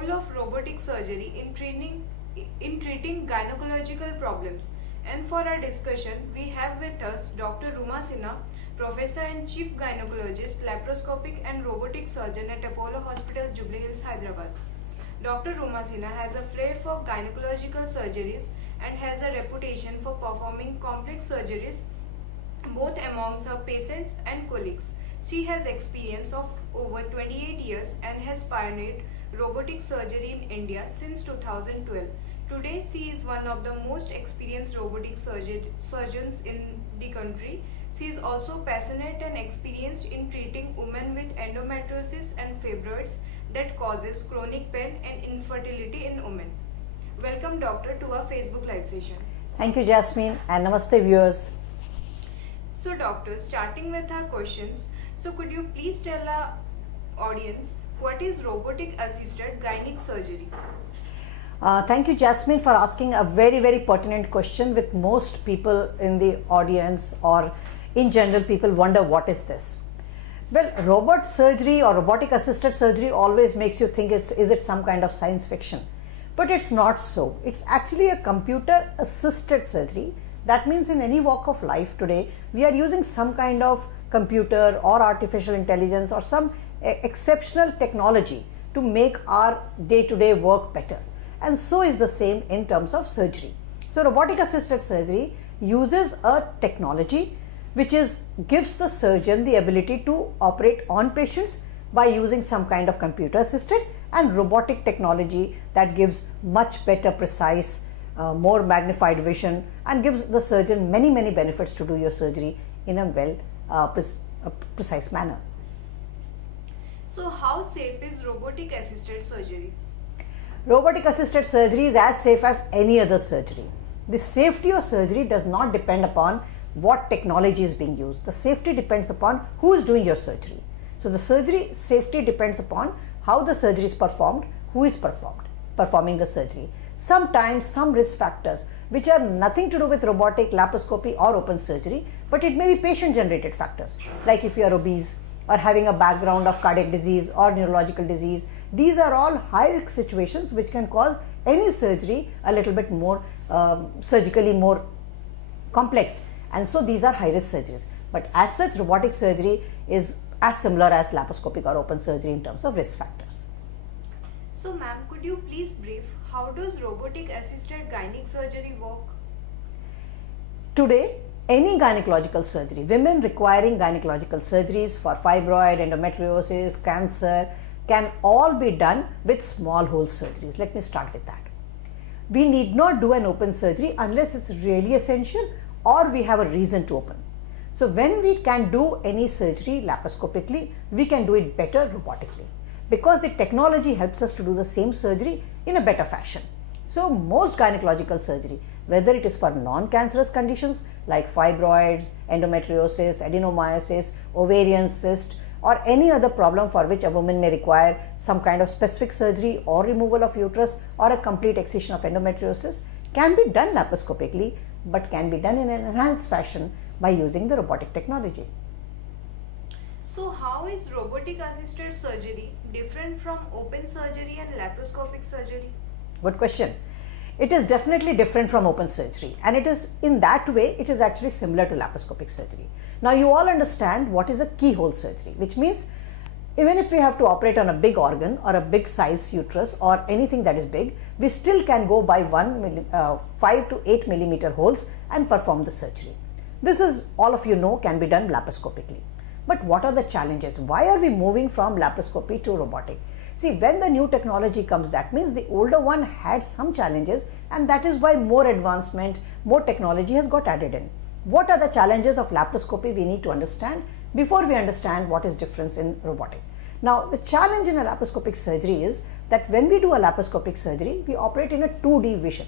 role of robotic surgery in treating gynecological problems. And for our discussion, we have with us Dr. Rooma Sinha, Professor and Chief Gynecologist, Laparoscopic and Robotic Surgeon at Apollo Hospital, Jubilee Hills, Hyderabad. Dr. Rooma Sinha has a flair for gynecological surgeries and has a reputation for performing complex surgeries both amongst her patients and colleagues. She has experience of over 28 years and has pioneered robotic surgery in India since 2012. Today, she is one of the most experienced robotic surgeons in the country. She is also passionate and experienced in treating women with endometriosis and fibroids that causes chronic pain and infertility in women. Welcome, doctor, to our Facebook live session. Thank you, Jasmine, and namaste viewers. So, doctor, starting with our questions, so could you please tell our audience what is robotic assisted gynec surgery? Thank you, Jasmine, for asking a very pertinent question, with most people in the audience or in general people wonder what is this. Well, robot surgery or robotic assisted surgery always makes you think is it some kind of science fiction, but it's not so. It's actually a computer assisted surgery. That means in any walk of life today, we are using some kind of computer or artificial intelligence or some exceptional technology to make our day-to-day work better. And so is the same in terms of surgery. So robotic assisted surgery uses a technology which gives the surgeon the ability to operate on patients by using some kind of computer assisted and robotic technology that gives much better, precise, more magnified vision and gives the surgeon many benefits to do your surgery in a precise manner. So how safe is robotic assisted surgery? Robotic assisted surgery is as safe as any other surgery. The safety of surgery does not depend upon what technology is being used. The safety depends upon who is doing your surgery. So the surgery safety depends upon how the surgery is performed, who is performing the surgery. Sometimes some risk factors which are nothing to do with robotic, laparoscopy or open surgery, but it may be patient generated factors, like if you are obese or having a background of cardiac disease or neurological disease. These are all high risk situations which can cause any surgery a little bit more surgically more complex, and so these are high risk surgeries. But as such, robotic surgery is as similar as laparoscopic or open surgery in terms of risk factors. So ma'am, could you please brief how does robotic assisted gynec surgery work? Today, any gynecological surgery, women requiring gynecological surgeries for fibroid, endometriosis, cancer, can all be done with small hole surgeries. Let me start with that. We need not do an open surgery unless it's really essential or we have a reason to open. So when we can do any surgery laparoscopically, we can do it better robotically, because the technology helps us to do the same surgery in a better fashion. So most gynecological surgery, whether it is for non-cancerous conditions like fibroids, endometriosis, adenomyosis, ovarian cyst, or any other problem for which a woman may require some kind of specific surgery or removal of uterus or a complete excision of endometriosis, can be done laparoscopically, but can be done in an enhanced fashion by using the robotic technology. So how is robotic assisted surgery different from open surgery and laparoscopic surgery? Good question. It is definitely different from open surgery, and it is in that way it is actually similar to laparoscopic surgery. Now you all understand what is a keyhole surgery, which means even if we have to operate on a big organ or a big size uterus or anything that is big, we still can go by 5 to 8 millimeter holes and perform the surgery. This is, all of you know, can be done laparoscopically. But what are the challenges? Why are we moving from laparoscopy to robotic? See, when the new technology comes, that means the older one had some challenges, and that is why more advancement, more technology has got added in. What are the challenges of laparoscopy we need to understand before we understand what is difference in robotic. Now, the challenge in a laparoscopic surgery is that when we do a laparoscopic surgery, we operate in a 2D vision.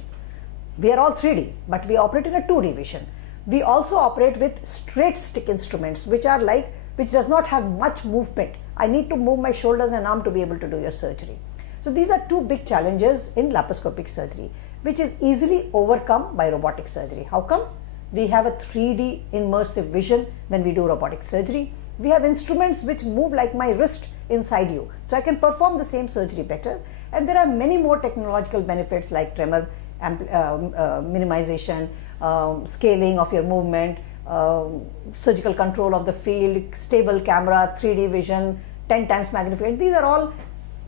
We are all 3D, but we operate in a 2D vision. We also operate with straight stick instruments, which does not have much movement. I need to move my shoulders and arm to be able to do your surgery. So these are two big challenges in laparoscopic surgery, which is easily overcome by robotic surgery. How come? We have a 3D immersive vision when we do robotic surgery. We have instruments which move like my wrist inside you. So I can perform the same surgery better. And there are many more technological benefits like tremor minimization, scaling of your movement, surgical control of the field, stable camera, 3D vision, 10 times magnification. These are all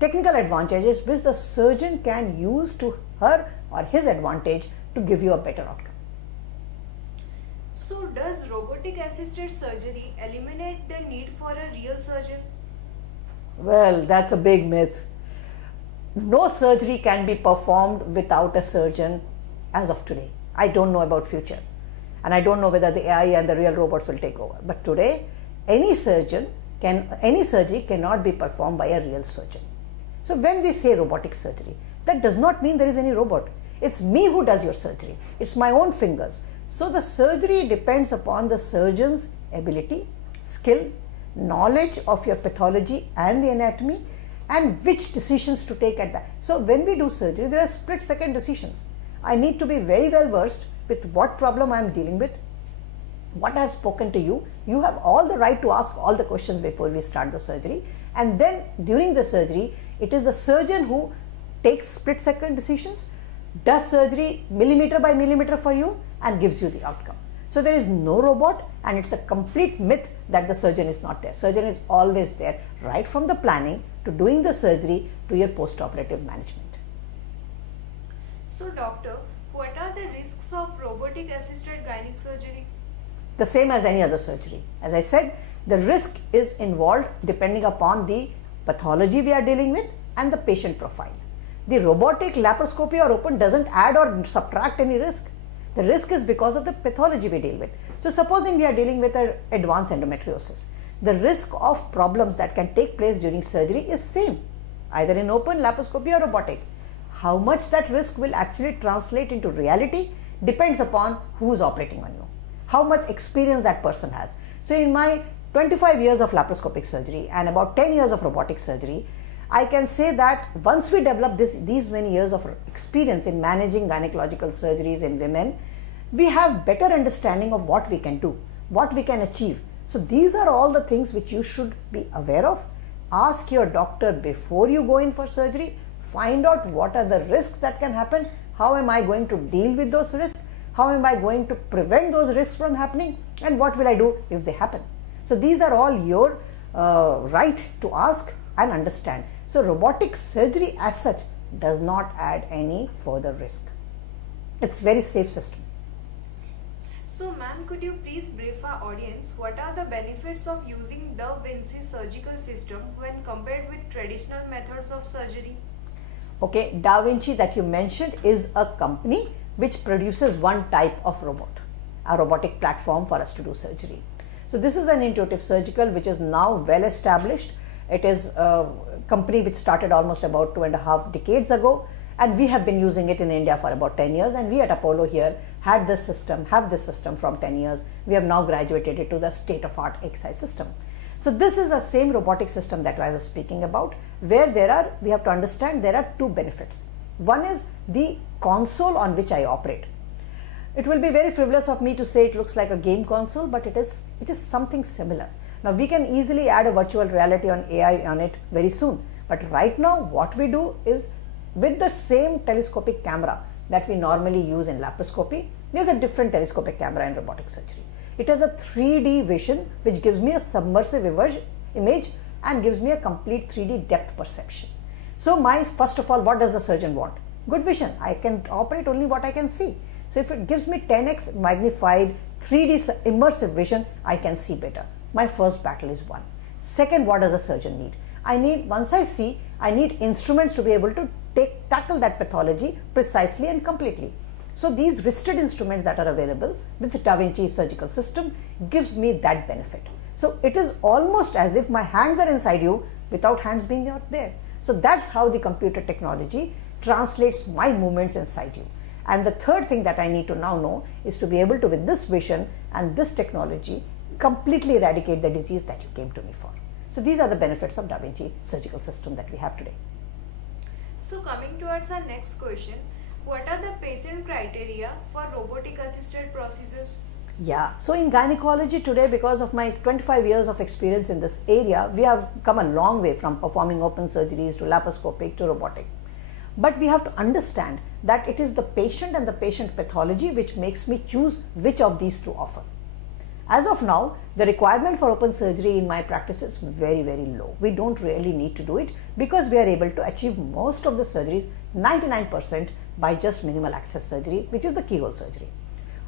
technical advantages which the surgeon can use to her or his advantage to give you a better outcome. So does robotic assisted surgery eliminate the need for a real surgeon? Well, that's a big myth. No surgery can be performed without a surgeon as of today. I don't know about future, and I don't know whether the AI and the real robots will take over. But today, any surgery cannot be performed by a real surgeon. So when we say robotic surgery, that does not mean there is any robot. It's me who does your surgery. It's my own fingers. So the surgery depends upon the surgeon's ability, skill, knowledge of your pathology and the anatomy, and which decisions to take at that. So when we do surgery, there are split-second decisions. I need to be very well versed with what problem I am dealing with, what I have spoken to you. You have all the right to ask all the questions before we start the surgery. And then during the surgery, it is the surgeon who takes split-second decisions, does surgery millimeter by millimeter for you, and gives you the outcome. So there is no robot, and it's a complete myth that the surgeon is not there. Surgeon is always there, right from the planning to doing the surgery to your post-operative management. So doctor, what are the risks of robotic assisted gynec surgery? The same as any other surgery. As I said, the risk is involved depending upon the pathology we are dealing with and the patient profile. The robotic laparoscopy or open doesn't add or subtract any risk. The risk is because of the pathology we deal with. So supposing we are dealing with an advanced endometriosis, the risk of problems that can take place during surgery is same, either in open, laparoscopy or robotic. How much that risk will actually translate into reality depends upon who is operating on you, how much experience that person has. So in my 25 years of laparoscopic surgery and about 10 years of robotic surgery, I can say that once we develop these many years of experience in managing gynecological surgeries in women, we have better understanding of what we can do, what we can achieve. So these are all the things which you should be aware of. Ask your doctor before you go in for surgery. Find out what are the risks that can happen. How am I going to deal with those risks? How am I going to prevent those risks from happening? And what will I do if they happen? So these are all your right to ask and understand. So robotic surgery as such does not add any further risk. It's very safe system. So ma'am, could you please brief our audience what are the benefits of using Da Vinci surgical system when compared with traditional methods of surgery? Okay, Da Vinci that you mentioned is a company which produces one type of robot, a robotic platform for us to do surgery. So this is an intuitive surgical which is now well established. It is a company which started almost about 2.5 decades ago, and we have been using it in India for about 10 years, and we at Apollo here have this system from 10 years. We have now graduated it to the state-of-art XI system. So this is the same robotic system that I was speaking about, where we have to understand there are two benefits. One is the console on which I operate. It will be very frivolous of me to say it looks like a game console, but it is something similar. Now we can easily add a virtual reality on AI on it very soon, but right now what we do is with the same telescopic camera that we normally use in laparoscopy, there's a different telescopic camera in robotic surgery. It has a 3D vision which gives me a submersive image and gives me a complete 3D depth perception. So first of all, what does the surgeon want? Good vision. I can operate only what I can see. So if it gives me 10x magnified 3D immersive vision, I can see better. My first battle is won. Second, what does a surgeon need? Once I see, I need instruments to be able to tackle that pathology precisely and completely. So these wristed instruments that are available with the Da Vinci surgical system gives me that benefit. So it is almost as if my hands are inside you without hands being out there. So that's how the computer technology translates my movements inside you. And the third thing that I need to now know is to be able to, with this vision and this technology, completely eradicate the disease that you came to me for. So these are the benefits of Da Vinci surgical system that we have today. So coming towards our next question, what are the patient criteria for robotic assisted procedures? Yeah, so in gynecology today, because of my 25 years of experience in this area, we have come a long way from performing open surgeries to laparoscopic to robotic. But we have to understand that it is the patient and the patient pathology which makes me choose which of these to offer. As of now, the requirement for open surgery in my practice is very, very low. We don't really need to do it because we are able to achieve most of the surgeries, 99%, by just minimal access surgery, which is the keyhole surgery,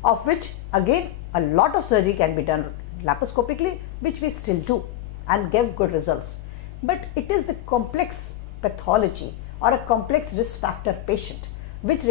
of which again a lot of surgery can be done laparoscopically, which we still do and give good results. But it is the complex pathology or a complex risk factor patient which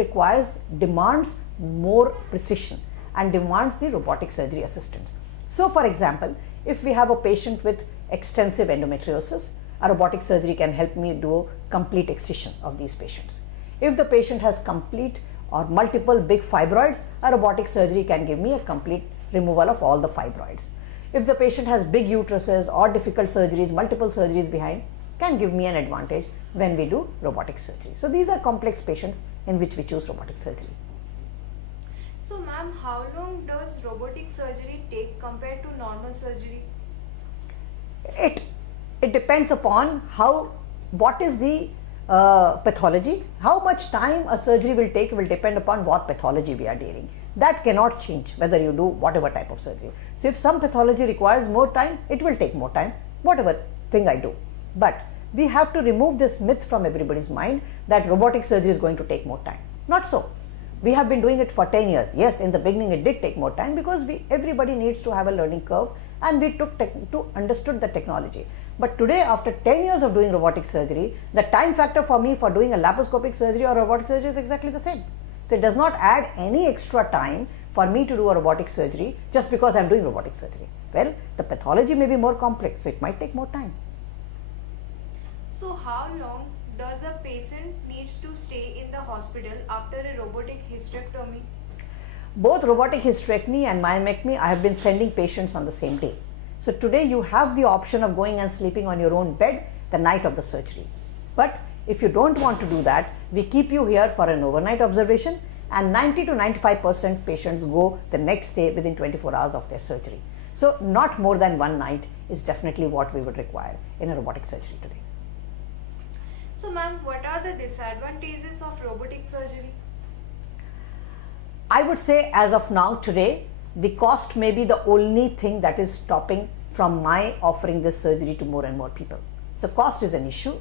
demands more precision and demands the robotic surgery assistance. So for example, if we have a patient with extensive endometriosis, a robotic surgery can help me do complete excision of these patients. If the patient has complete or multiple big fibroids, a robotic surgery can give me a complete removal of all the fibroids. If the patient has big uteruses or difficult surgeries, multiple surgeries behind, can give me an advantage when we do robotic surgery. So these are complex patients in which we choose robotic surgery. So ma'am, how long does robotic surgery take compared to normal surgery? It depends upon what is the pathology. How much time a surgery will take will depend upon what pathology we are dealing. That cannot change whether you do whatever type of surgery. So if some pathology requires more time, it will take more time, whatever thing I do. But we have to remove this myth from everybody's mind that robotic surgery is going to take more time. Not so. We have been doing it for 10 years. Yes, in the beginning it did take more time because everybody needs to have a learning curve and we understood the technology. But today, after 10 years of doing robotic surgery, the time factor for me for doing a laparoscopic surgery or robotic surgery is exactly the same. So it does not add any extra time for me to do a robotic surgery just because I am doing robotic surgery. Well, the pathology may be more complex, so it might take more time. So how long does a patient needs to stay in the hospital after a robotic hysterectomy? Both robotic hysterectomy and myomectomy, I have been sending patients on the same day. So today you have the option of going and sleeping on your own bed the night of the surgery. But if you don't want to do that, we keep you here for an overnight observation, and 90 to 95% patients go the next day within 24 hours of their surgery. So not more than one night is definitely what we would require in a robotic surgery today. So ma'am, what are the disadvantages of robotic surgery? I would say as of now today, the cost may be the only thing that is stopping from my offering this surgery to more and more people. So cost is an issue.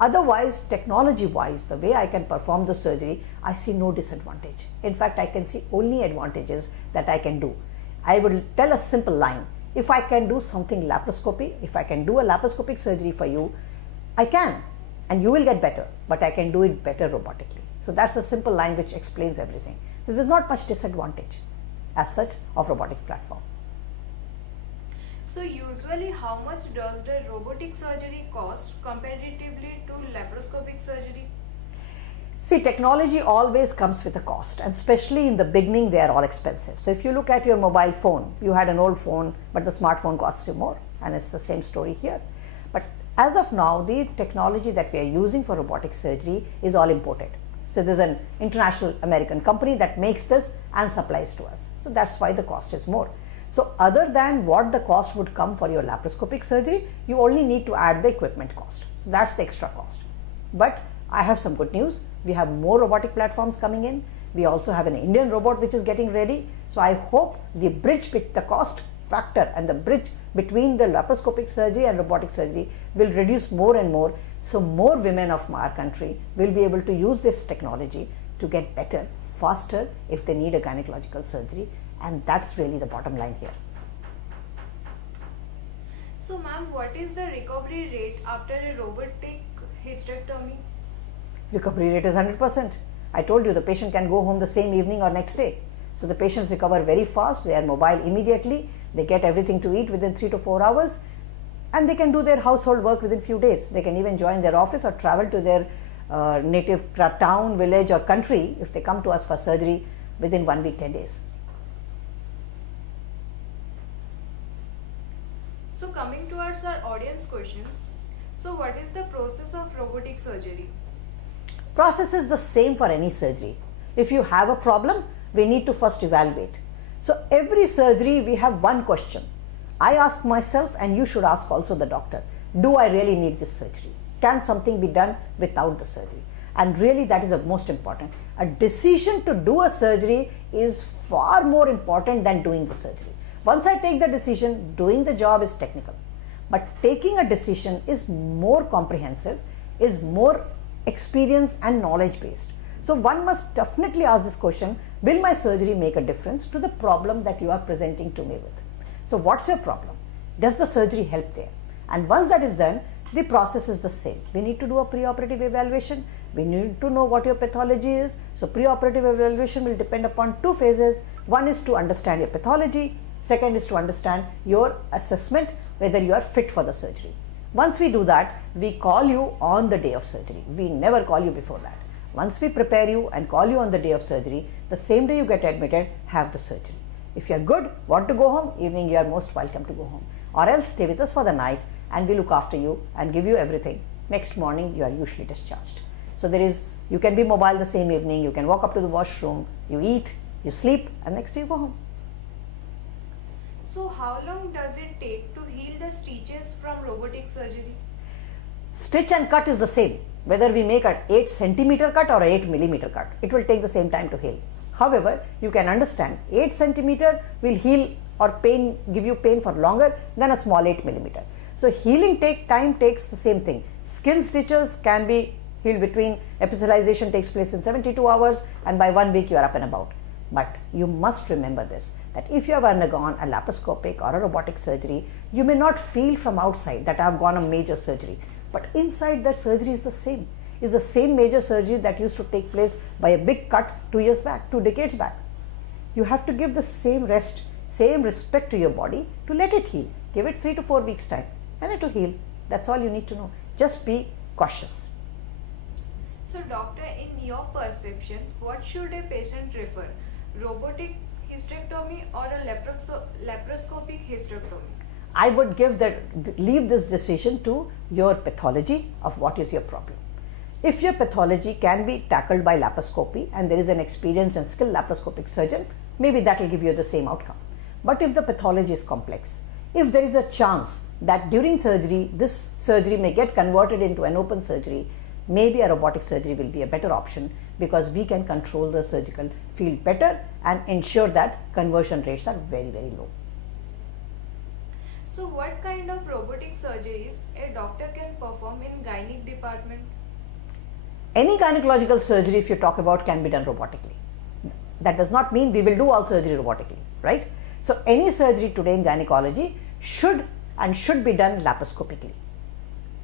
Otherwise, technology wise, the way I can perform the surgery, I see no disadvantage. In fact, I can see only advantages that I can do. I will tell a simple line. If I can do something laparoscopy, if I can do a laparoscopic surgery for you, I can, and you will get better, but I can do it better robotically. So that's a simple line which explains everything. So there's not much disadvantage as such of robotic platform. So usually how much does the robotic surgery cost comparatively to laparoscopic surgery? See, technology always comes with a cost, and especially in the beginning they are all expensive. So if you look at your mobile phone, you had an old phone but the smartphone costs you more, and it's the same story here. But as of now, the technology that we are using for robotic surgery is all imported. So there's an international American company that makes this and supplies to us. So that's why the cost is more. So other than what the cost would come for your laparoscopic surgery, you only need to add the equipment cost. So that's the extra cost. But I have some good news. We have more robotic platforms coming in. We also have an Indian robot which is getting ready. So I hope the bridge with the cost factor and the bridge between the laparoscopic surgery and robotic surgery will reduce more and more. So more women of our country will be able to use this technology to get better, faster if they need a gynecological surgery, and that's really the bottom line here. So ma'am, what is the recovery rate after a robotic hysterectomy? Recovery rate is 100%. I told you the patient can go home the same evening or next day. So the patients recover very fast, they are mobile immediately, they get everything to eat within 3 to 4 hours, and they can do their household work within few days. They can even join their office or travel to their native town, village or country if they come to us for surgery within 1 week, 10 days. So coming towards our audience questions, so what is the process of robotic surgery? Process is the same for any surgery. If you have a problem, we need to first evaluate. So every surgery we have one question. I ask myself, and you should ask also the doctor, do I really need this surgery? Can something be done without the surgery? And really that is the most important. A decision to do a surgery is far more important than doing the surgery. Once I take the decision, doing the job is technical. But taking a decision is more comprehensive, is more experience and knowledge based. So one must definitely ask this question, will my surgery make a difference to the problem that you are presenting to me with? So what's your problem? Does the surgery help there? And once that is done, the process is the same. We need to do a preoperative evaluation. We need to know what your pathology is. So preoperative evaluation will depend upon two phases. One is to understand your pathology. Second is to understand your assessment, whether you are fit for the surgery. Once we do that, we call you on the day of surgery. We never call you before that. Once we prepare you and call you on the day of surgery, the same day you get admitted, have the surgery. If you are good, want to go home, evening you are most welcome to go home. Or else stay with us for the night and we look after you and give you everything. Next morning you are usually discharged. So you can be mobile the same evening, you can walk up to the washroom, you eat, you sleep, and next day you go home. So how long does it take to heal the stitches from robotic surgery? Stitch and cut is the same. Whether we make an 8 centimeter cut or an 8 millimeter cut, it will take the same time to heal. However, you can understand 8 centimeter will heal or give you pain for longer than a small 8 millimeter. So healing time takes the same thing. Skin stitches can be healed epithelialization takes place in 72 hours and by 1 week you are up and about. But you must remember this, that if you have undergone a laparoscopic or a robotic surgery, you may not feel from outside that I have gone a major surgery. But inside that surgery is the same. Is the same major surgery that used to take place by a big cut 2 decades back. You have to give the same rest, same respect to your body to let it heal. Give it 3 to 4 weeks time and it will heal. That's all you need to know. Just be cautious. So doctor, in your perception, what should a patient prefer? Robotic hysterectomy or a laparoscopic hysterectomy? I would leave this decision to your pathology of what is your problem. If your pathology can be tackled by laparoscopy and there is an experienced and skilled laparoscopic surgeon, maybe that will give you the same outcome. But if the pathology is complex, if there is a chance that during surgery, this surgery may get converted into an open surgery, maybe a robotic surgery will be a better option because we can control the surgical field better and ensure that conversion rates are very, very low. So what kind of robotic surgeries a doctor can perform in gynec department? Any gynecological surgery, if you talk about, can be done robotically. That does not mean we will do all surgery robotically, right? So any surgery today in gynecology should be done laparoscopically.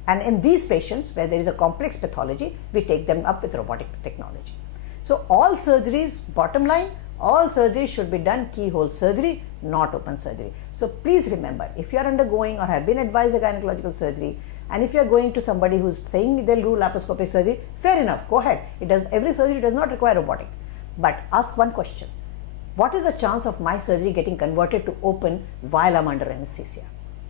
And in these patients where there is a complex pathology, we take them up with robotic technology. So all surgeries, bottom line, all surgeries should be done keyhole surgery, not open surgery. So please remember, if you are undergoing or have been advised a gynecological surgery, and if you are going to somebody who is saying they'll do laparoscopic surgery, fair enough, go ahead. Every surgery does not require robotic. But ask one question. What is the chance of my surgery getting converted to open while I'm under anesthesia?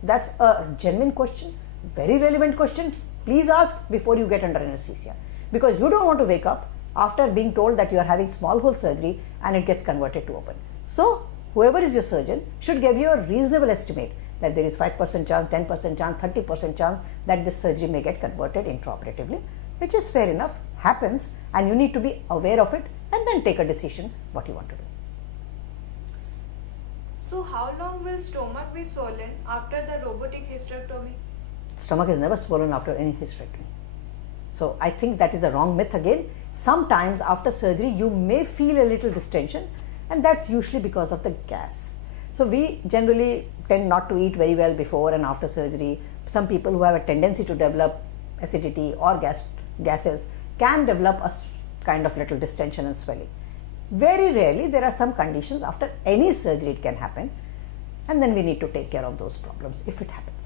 That's a genuine question, very relevant question. Please ask before you get under anesthesia, because you don't want to wake up after being told that you are having small hole surgery and it gets converted to open. So whoever is your surgeon should give you a reasonable estimate that there is 5% chance, 10% chance, 30% chance that this surgery may get converted intraoperatively, which is fair enough, happens, and you need to be aware of it and then take a decision what you want to do. So how long will stomach be swollen after the robotic hysterectomy? Stomach is never swollen after any hysterectomy. So I think that is a wrong myth again. Sometimes after surgery you may feel a little distension, and that's usually because of the gas. So we generally tend not to eat very well before and after surgery. Some people who have a tendency to develop acidity or gases can develop a kind of little distension and swelling. Very rarely there are some conditions after any surgery it can happen, and then we need to take care of those problems if it happens.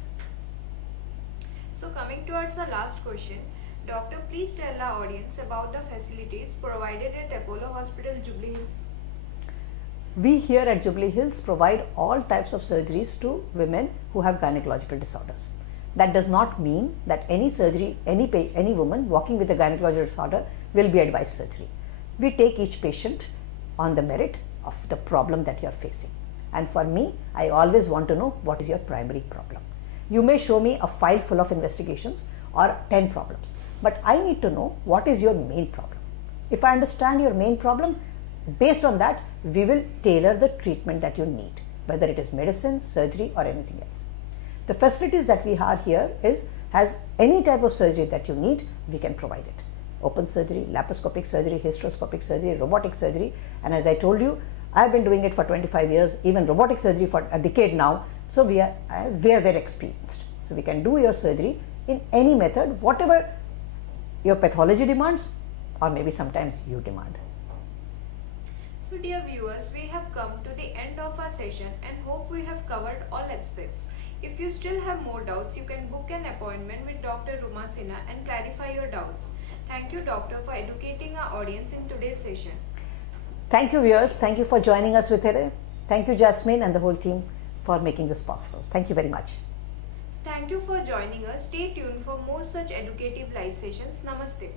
So coming towards the last question, doctor, please tell our audience about the facilities provided at Apollo Hospital, Jubilee Hills. We here at Jubilee Hills provide all types of surgeries to women who have gynecological disorders. That does not mean that any surgery, any woman walking with a gynecological disorder will be advised surgery. We take each patient on the merit of the problem that you are facing. And for me, I always want to know what is your primary problem. You may show me a file full of investigations or 10 problems, but I need to know what is your main problem. If I understand your main problem, based on that, we will tailor the treatment that you need, whether it is medicine, surgery or anything else. The facilities that we have here has any type of surgery that you need, we can provide it. Open surgery, laparoscopic surgery, hysteroscopic surgery, robotic surgery, and as I told you, I have been doing it for 25 years, even robotic surgery for a decade now, so we are very experienced. So we can do your surgery in any method, whatever your pathology demands or maybe sometimes you demand. So dear viewers, we have come to the end of our session and hope we have covered all aspects. If you still have more doubts, you can book an appointment with Dr. Rooma Sinha and clarify your doubts. Thank you, doctor, for educating our audience in today's session. Thank you, viewers. Thank you for joining us with it. Thank you, Jasmine and the whole team for making this possible. Thank you very much. Thank you for joining us. Stay tuned for more such educative live sessions. Namaste.